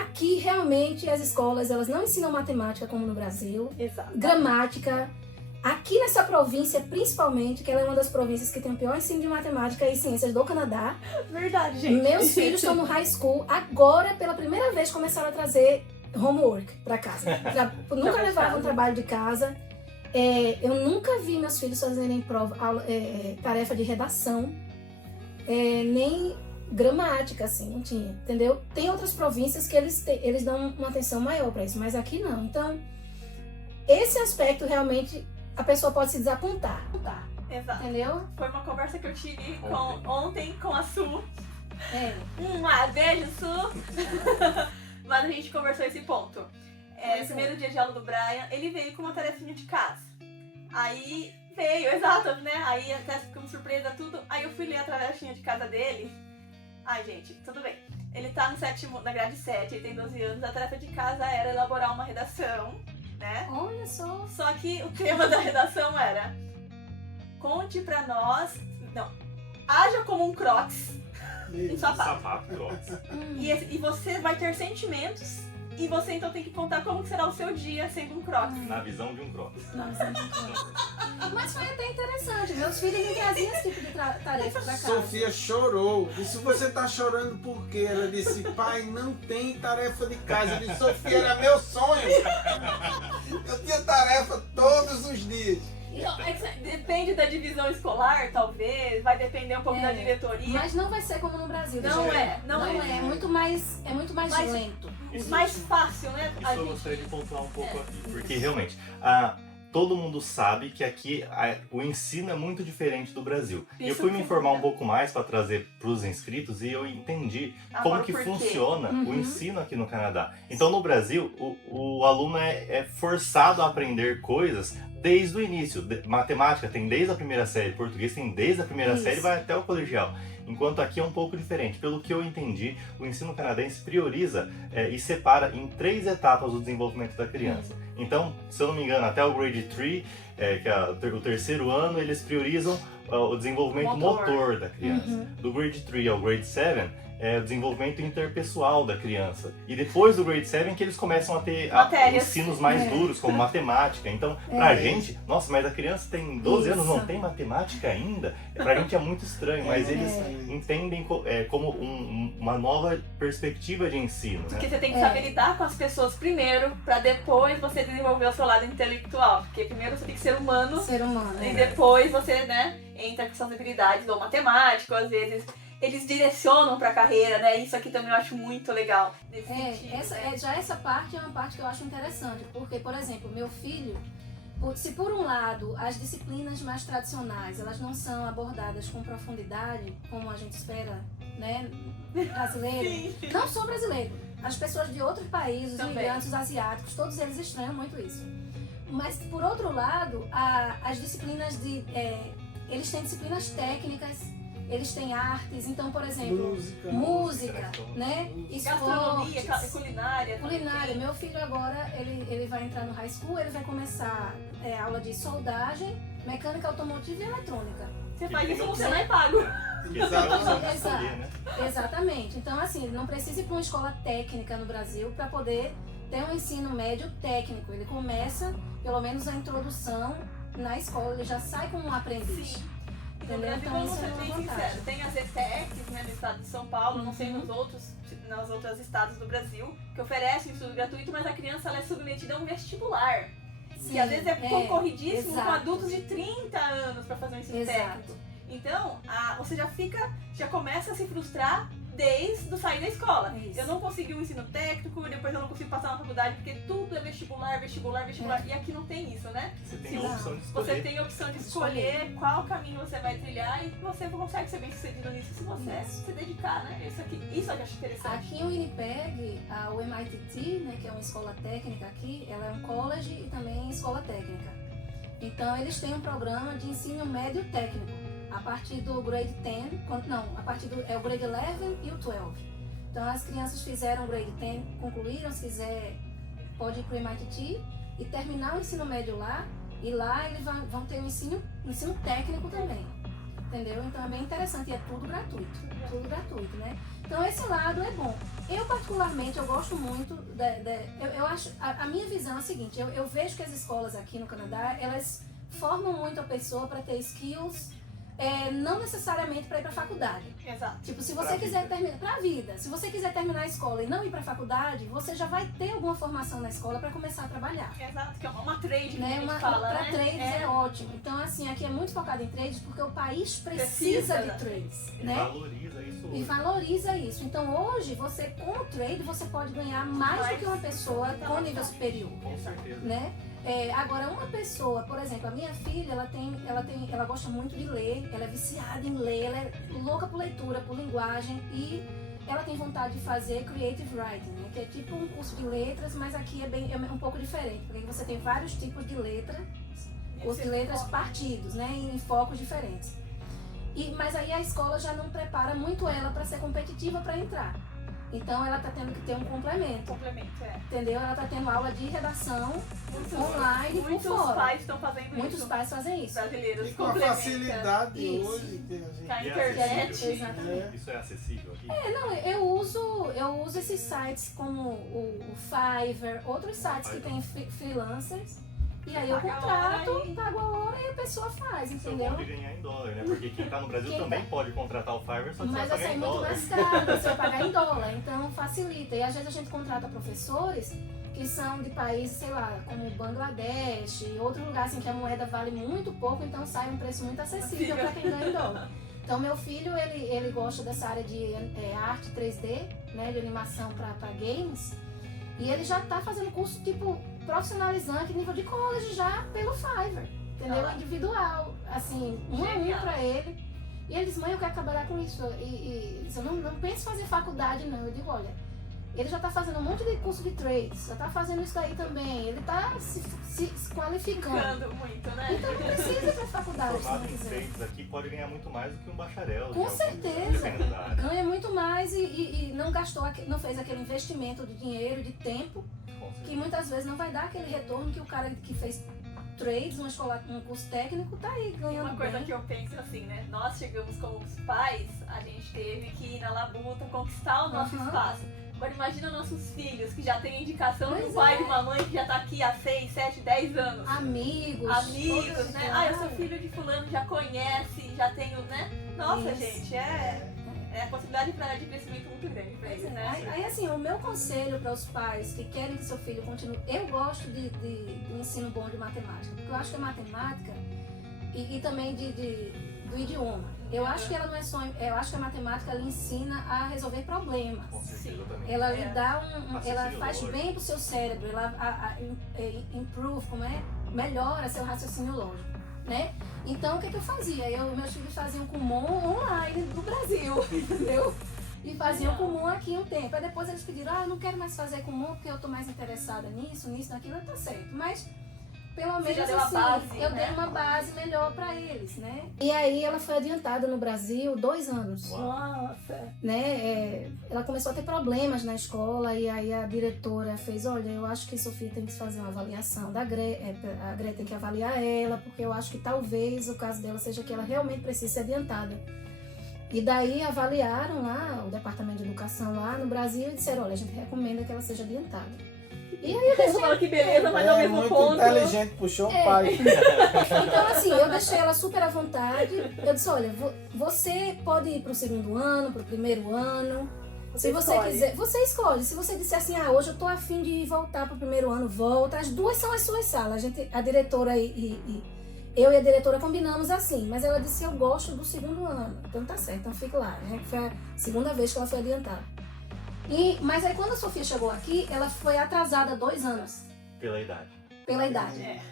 Aqui, realmente, as escolas elas não ensinam matemática como no Brasil, Exato. gramática. Aqui nessa província, principalmente, que ela é uma das províncias que tem o pior ensino de matemática e ciências do Canadá. Verdade, gente. Meus filhos estão no high school. Agora, pela primeira vez, começaram a trazer homework para casa. Nunca levavam trabalho de casa. Eu nunca vi meus filhos fazerem tarefa de redação, nem gramática, assim, não tinha, entendeu? Tem outras províncias que eles dão uma atenção maior para isso, mas aqui não. Então, esse aspecto realmente a pessoa pode se desapontar, Exato. entendeu? Foi uma conversa que eu tive ontem com a Su. Beijo, Su! Mas a gente conversou esse ponto. Primeiro dia de aula do Brian, ele veio com uma tarefinha de casa. Aí veio, exato, né? Aí até ficamos surpresa, tudo. Aí eu fui ler a tarefinha de casa dele. Ai, gente, tudo bem. Ele tá na grade 7, ele tem 12 anos. A tarefa de casa era elaborar uma redação, né? Olha só. Só que o tema da redação era: conte pra nós. Não. Haja como um crocs. Um sapato. Sapato, crocs. E você vai ter sentimentos. E você então tem que contar como que será o seu dia sendo um crocs. Na visão de um crocs. Mas foi até interessante. Meus filhos me traziam esse tipo de tarefa pra casa. Sofia chorou. Disse, você tá chorando por quê? Ela disse, pai, não tem tarefa de casa. Eu disse, Sofia, era meu sonho. Eu tinha tarefa todos os dias. Depende da divisão escolar, talvez. Vai depender um pouco da diretoria. Mas não vai ser como no Brasil. Não é. É muito mais lento. Mais fácil, né? Isso eu gostaria de pontuar um pouco aqui. Porque realmente, todo mundo sabe que aqui o ensino é muito diferente do Brasil. E eu fui me informar um pouco mais para trazer para os inscritos e eu entendi como que funciona o ensino aqui no Canadá. Então no Brasil, o aluno é forçado a aprender coisas desde o início. Matemática tem desde a primeira série, português tem desde a primeira série e vai até o colegial. Enquanto aqui é um pouco diferente. Pelo que eu entendi, o ensino canadense prioriza e separa em 3 etapas o desenvolvimento da criança. Então, se eu não me engano, até o grade 3, que é o terceiro ano, eles priorizam o desenvolvimento motor da criança. Do grade 3 ao grade 7, o desenvolvimento interpessoal da criança. E depois do grade 7 que eles começam a ter ensinos mais duros, como matemática. Então, pra gente, nossa, mas a criança tem 12 anos, não tem matemática ainda? Pra gente é muito estranho, mas eles entendem como uma nova perspectiva de ensino. Porque Né? você tem que saber lidar com as pessoas primeiro, pra depois você desenvolver o seu lado intelectual. Porque primeiro você tem que ser humano. Ser humano. E depois você, né, entra com suas habilidades, ou matemática, ou às vezes. eles direcionam pra carreira, né? Isso aqui também eu acho muito legal. Nesse sentido, né? Já essa parte é uma parte que eu acho interessante, porque, por exemplo, meu filho, se por um lado as disciplinas mais tradicionais elas não são abordadas com profundidade, como a gente espera, né, brasileiro, Sim. não só brasileiro, as pessoas de outros países, os Também. imigrantes, os asiáticos, todos eles estranham muito isso. Mas por outro lado, as disciplinas eles têm disciplinas técnicas, eles têm artes, então, por exemplo, música, né, Gastronomia, esportes, culinária. culinária. Meu filho agora, ele vai entrar no high school, ele vai começar aula de soldagem, mecânica automotiva e eletrônica. Você faz isso, você não é pago. Que existe a opção de escolher, né? Exatamente. Então, assim, ele não precisa ir para uma escola técnica no Brasil para poder ter um ensino médio técnico. Ele começa, pelo menos, a introdução na escola, ele já sai como um aprendiz. Sim. Entendeu? No Brasil, Então, vamos isso é ser uma bem vantagem. sinceros, tem as ETECs, né, no estado de São Paulo, não sei nos outros estados do Brasil, que oferecem estudo gratuito, mas a criança ela é submetida a um vestibular. Sim, Que às vezes é concorridíssimo com exato. adultos de 30 anos para fazer um ensino Exato. técnico. Então, você já começa a se frustrar desde o sair da escola. Isso. Eu não consegui um ensino técnico, depois eu não consigo passar na faculdade, porque tudo é vestibular. E aqui não tem isso, né? Você tem Sim. a opção de Você escolher. tem a opção de escolher qual caminho você vai trilhar e você consegue ser bem sucedido nisso se você Isso. se dedicar, né? Isso eu acho interessante. Aqui em Winnipeg, o MITT, né, que é uma escola técnica aqui, ela é um college e também escola técnica. Então, eles têm um programa de ensino médio técnico, a partir do grade 10, a partir do o grade 11 e o 12. Então, as crianças fizeram o grade 10, concluíram, se quiser, pode ir para o MITT e terminar o ensino médio lá, e lá eles vão ter um ensino técnico também. Entendeu? Então é bem interessante e é tudo gratuito, né? Então esse lado é bom. Eu particularmente, eu gosto muito, eu acho, a minha visão é a seguinte, eu vejo que as escolas aqui no Canadá, elas formam muito a pessoa para ter skills, não necessariamente para ir para a faculdade. Exato. Tipo, se Pra você quiser vida. terminar, pra vida, se você quiser terminar a escola e não ir para a faculdade, você já vai ter alguma formação na escola para começar a trabalhar. Exato, que é uma trade que a Né? gente Para fala, né? trades é ótimo. Então, assim, aqui é muito focado em trades porque o país Precisa, precisa de né? trades, E né? valoriza isso E hoje. valoriza isso. Então, hoje, você, com o trade, você pode ganhar mais do que uma pessoa com nível superior, Com certeza. né? Agora, uma pessoa, por exemplo, a minha filha, ela gosta muito de ler, ela é viciada em ler, ela é louca por leitura, por linguagem e ela tem vontade de fazer creative writing, né? Que é tipo um curso de letras, mas aqui é um pouco diferente, porque você tem vários tipos de letra, curso de letras partidos, né? Em focos diferentes. Mas aí a escola já não prepara muito ela para ser competitiva para entrar. Então ela está tendo que ter um complemento. Complemento, Entendeu? Ela está tendo aula de redação online por Muitos fora. pais estão fazendo Muitos isso. pais fazem isso. Brasileiros E com a complementam. facilidade Isso. hoje que a gente... Com a E é internet. acessível? Exatamente. Isso é acessível aqui? Não, eu uso esses sites como o Fiverr, outros sites que tem freelancers. E aí eu Paga a contrato, hora e- pago a hora e a pessoa faz, Isso é entendeu? bom de ganhar em dólar, né? Porque quem tá no Brasil Quem também pode contratar o Fiverr, só que Mas você vai assim, pagar é em muito dólar. mais caro, você vai pagar em dólar, então facilita. E às vezes a gente contrata professores que são de países, sei lá, como Bangladesh e outro lugar assim que a moeda vale muito pouco, então sai um preço muito acessível para quem ganha em dólar. Então meu filho, ele gosta dessa área de arte 3D, né, de animação para games, e ele já tá fazendo curso tipo profissionalizante, nível de college já pelo Fiverr, entendeu? Ah. Individual, assim, um a um Genial. para ele. E ele diz, mãe, eu quero trabalhar com isso. E eu não penso em fazer faculdade, não. Eu digo, olha, ele já está fazendo um monte de curso de trades, já está fazendo isso daí também. Ele está se qualificando. Ficando muito, né? Então não precisa ir para faculdade se não Formado em quiser. trades aqui pode ganhar muito mais do que um bacharel. Com de algum- certeza. dependendo da área. Ganha muito mais e não gastou, não fez aquele investimento de dinheiro, de tempo, Com certeza. que muitas vezes não vai dar aquele retorno que o cara que fez trades, um curso técnico, tá aí E ganhando uma coisa bem. que eu penso assim, né? Nós chegamos como os pais, a gente teve que ir na labuta, conquistar o nosso Aham. espaço. Agora imagina nossos filhos, que já têm indicação de um Pois pai é. e de uma mãe que já tá aqui há 6, 7, 10 anos. Amigos, Amigos, todos- né? Eu sou filho de fulano, já conhece, já tenho, né? Nossa, Isso. gente, é a possibilidade de crescimento muito grande pra eles, né? Aí, assim, o meu conselho para os pais que querem que seu filho continue. Eu gosto do ensino bom de matemática, porque eu acho que a matemática e também de do idioma. Eu acho que ela não é só, eu acho que a matemática ela ensina a resolver problemas. Com certeza também. Ela lhe dá ela Raciocínio faz lógico. bem pro seu cérebro, ela improve, melhora seu raciocínio lógico, né? Então o que eu fazia? Meus filhos faziam Kumon online do Brasil, entendeu? E faziam Kumon aqui um tempo. Aí depois eles pediram, eu não quero mais fazer Kumon porque eu tô mais interessada nisso, naquilo, tá certo. Mas pelo Você menos já deu a assim, base, eu né? dei uma base melhor pra eles, né? E aí ela foi adiantada no Brasil 2 anos. Nossa. Né? Ela começou a ter problemas na escola e aí a diretora fez, olha, eu acho que a Sofia tem que fazer uma avaliação da a Greta tem que avaliar ela, porque eu acho que talvez o caso dela seja que ela realmente precisa ser adiantada. E daí avaliaram lá, o departamento de educação lá no Brasil e disseram, olha, a gente recomenda que ela seja adiantada. E aí eu Você falou que beleza, mas ao mesmo muito ponto... inteligente, puxou o pai. Então, assim, eu deixei ela super à vontade. Eu disse, olha, você pode ir pro 2º ano, pro 1º ano. Se você escolhe. quiser, você escolhe. Se você disser assim, hoje eu tô afim de voltar pro 1º ano, volta. As 2 são as suas salas. A diretora eu e a diretora combinamos assim. Mas ela disse, eu gosto do 2º ano. Então tá certo, então fico lá, né? Foi a 2ª vez que ela foi adiantada. Mas aí quando a Sofia chegou aqui, ela foi atrasada 2 anos. Pela idade. Pela idade.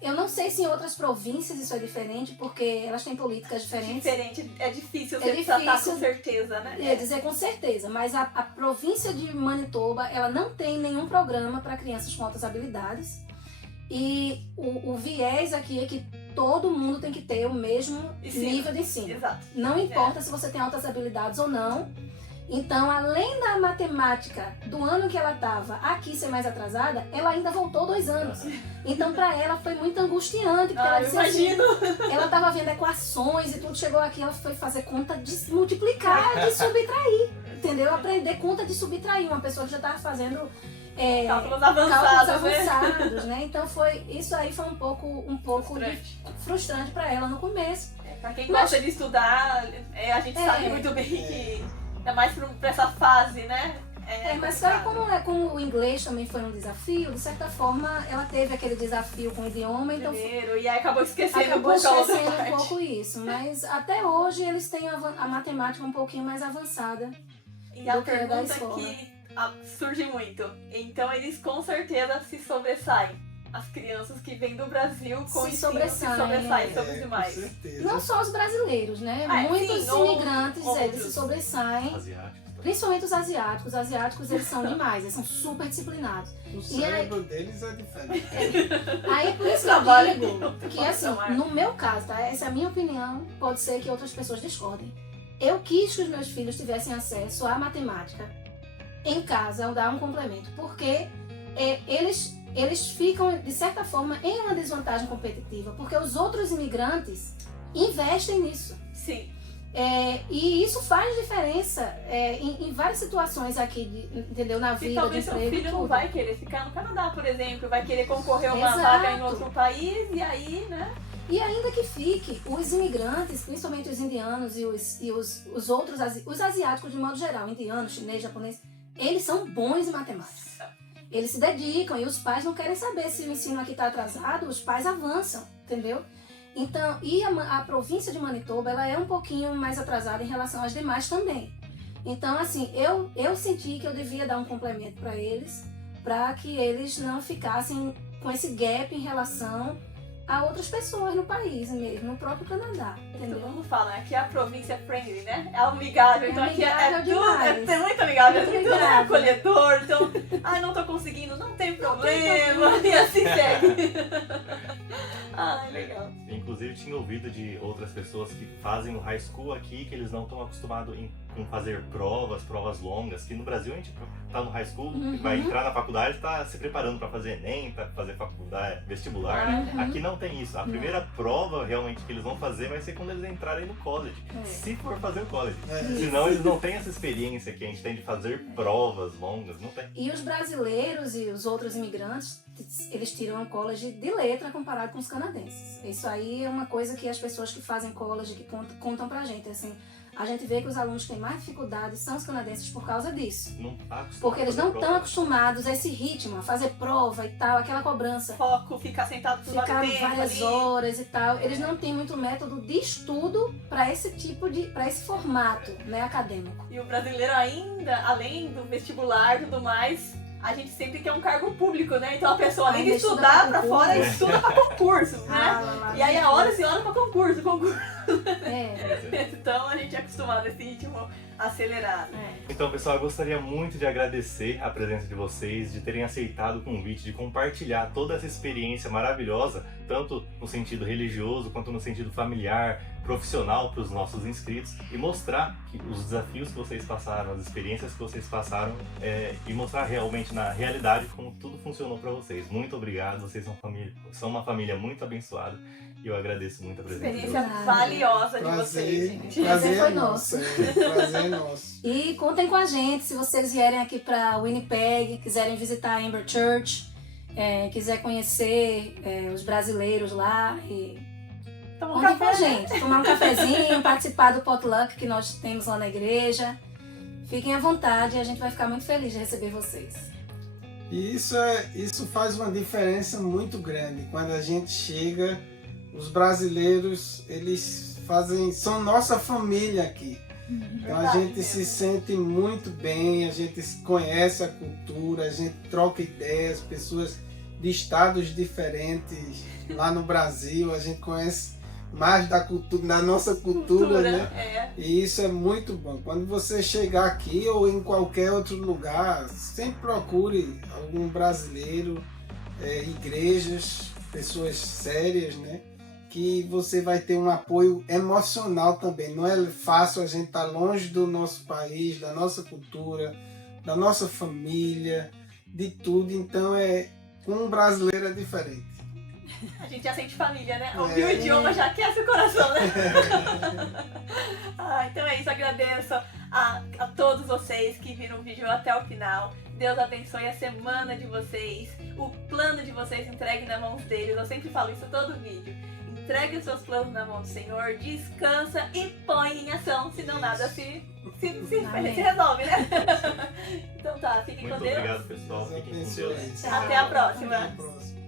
Eu não sei se em outras províncias isso é diferente, porque elas têm políticas diferentes. Diferente, é difícil É você tratar difícil. com certeza, né? É dizer com certeza, mas a província de Manitoba, ela não tem nenhum programa para crianças com altas habilidades. E o viés aqui é que todo mundo tem que ter o mesmo nível de ensino. Exato. Não importa se você tem altas habilidades ou não. Então, além da matemática do ano que ela estava aqui ser mais atrasada, ela ainda voltou 2 anos. Então, para ela foi muito angustiante, porque ela Eu disse assim, imagino. ela estava vendo equações e tudo, chegou aqui, ela foi fazer conta de multiplicar, de subtrair, entendeu? Aprender conta de subtrair, uma pessoa que já estava fazendo Cálculos cálculos avançados, né? avançados, né? Então isso aí foi um pouco Frustrante. frustrante para ela no começo. Pra quem gosta de estudar, a gente sabe muito bem que é mais pra essa fase, né? Mas sabe como o inglês também foi um desafio, de certa forma ela teve aquele desafio com o idioma, então Primeiro, e aí acabou esquecendo acabou um pouco a outra esquecendo um parte. pouco isso. Mas até hoje eles têm a matemática um pouquinho mais avançada. E a do que a da pergunta escola. que surge muito. Então eles com certeza se sobressaem. As crianças que vêm do Brasil com Se ensino sobressaem, se sobressaem sobre os Com demais. certeza. Não só os brasileiros, né? Muitos sim, imigrantes eles outros. se sobressaem. Asiáticos. Principalmente os asiáticos. Os asiáticos eles são demais, eles são super disciplinados. O cérebro deles é diferente. Aí por isso que Trabalho eu digo em que assim, outra no meu caso, tá? Essa é a minha opinião, pode ser que outras pessoas discordem. Eu quis que os meus filhos tivessem acesso à matemática em casa, ao dar um complemento, porque eles ficam, de certa forma, em uma desvantagem competitiva, porque os outros imigrantes investem nisso. Sim. E isso faz diferença em várias situações aqui, entendeu? Na E vida, de talvez seu emprego e filho não tudo. vai querer ficar no Canadá, por exemplo, vai querer concorrer a uma Exato. vaga em outro país, e aí, né? E ainda que fique, os imigrantes, principalmente os indianos e os outros, os asiáticos de modo geral, indianos, chinês, japonês, eles são bons em matemática. Eles se dedicam e os pais não querem saber se o ensino aqui está atrasado, os pais avançam, entendeu? Então, e a província de Manitoba, ela é um pouquinho mais atrasada em relação às demais também. Então, assim, eu senti que eu devia dar um complemento para eles, para que eles não ficassem com esse gap em relação a outras pessoas no país mesmo, no próprio Canadá, Todo entendeu? mundo fala, né? Aqui é a província friendly, né? É amigável, então aqui é amigável tudo, demais. é muito amigável, Muito tudo é amigável. acolhedor, então, não tô conseguindo, não tem problema, e assim segue. Legal. Inclusive tinha ouvido de outras pessoas que fazem o high school aqui, que eles não estão acostumados com fazer provas longas, que no Brasil a gente tá no high school, vai entrar na faculdade, tá se preparando para fazer ENEM, para fazer faculdade, vestibular, né? Aqui não tem isso. A primeira prova realmente que eles vão fazer vai ser quando eles entrarem no college, se for fazer o college. Senão eles não têm essa experiência que a gente tem de fazer provas longas, não tem. E os brasileiros e os outros imigrantes, eles tiram o college de letra comparado com os canadenses. Isso aí é uma coisa que as pessoas que fazem college, que contam pra gente, assim, a gente vê que os alunos têm mais dificuldade são os canadenses por causa disso. Não tá acostumado Porque eles a fazer não estão prova. acostumados a esse ritmo, a fazer prova e tal, aquela cobrança. Foco, ficar sentado por Ficar vários tempo várias ali. horas e tal. Eles não têm muito método de estudo para esse para esse formato, né, acadêmico. E o brasileiro ainda, além do vestibular e tudo mais, a gente sempre quer um cargo público, né? Então a pessoa, além de Ainda estuda estudar pra pra fora, concurso. estuda pra concurso, né? Ah, E aí a horas e horas pra concurso. É, Então a gente é acostumado a esse ritmo acelerado. Então, pessoal, eu gostaria muito de agradecer a presença de vocês, de terem aceitado o convite, de compartilhar toda essa experiência maravilhosa, tanto no sentido religioso quanto no sentido familiar, profissional para os nossos inscritos, e mostrar que os desafios que vocês passaram, as experiências que vocês passaram, e mostrar realmente na realidade como tudo funcionou para vocês. Muito obrigado, vocês são uma família muito abençoada e eu agradeço muito a presença de Experiência vocês. valiosa de vocês, Prazer, gente. prazer foi é nosso. Prazer é nosso. E contem com a gente se vocês vierem aqui para Winnipeg, quiserem visitar a Amber Church, quiser conhecer os brasileiros lá. E Toma um contem com a café, né? gente, tomar um cafezinho, participar do potluck que nós temos lá na igreja. Fiquem à vontade e a gente vai ficar muito feliz de receber vocês. E isso faz uma diferença muito grande. Quando a gente chega, os brasileiros, eles são nossa família aqui. Então a Verdade gente mesmo. se sente muito bem, a gente conhece a cultura, a gente troca ideias, pessoas de estados diferentes lá no Brasil, a gente conhece mais da cultura, da nossa cultura, né? E isso é muito bom. Quando você chegar aqui ou em qualquer outro lugar, sempre procure algum brasileiro, igrejas, pessoas sérias, né? Que você vai ter um apoio emocional também. Não é fácil a gente estar longe do nosso país, da nossa cultura, da nossa família, de tudo. Então com um brasileiro é diferente. A gente já sente família, né? Ouvir o idioma já aquece o coração, né? Então é isso, agradeço a todos vocês que viram o vídeo até o final. Deus abençoe a semana de vocês, o plano de vocês entregue na mão deles. Eu sempre falo isso todo vídeo. Entregue os seus planos na mão do Senhor, descansa e põe em ação, senão nada se resolve, né? Então tá, fiquem Muito com Deus. obrigado, pessoal. Fiquem com Deus. Até a próxima. Até a próxima.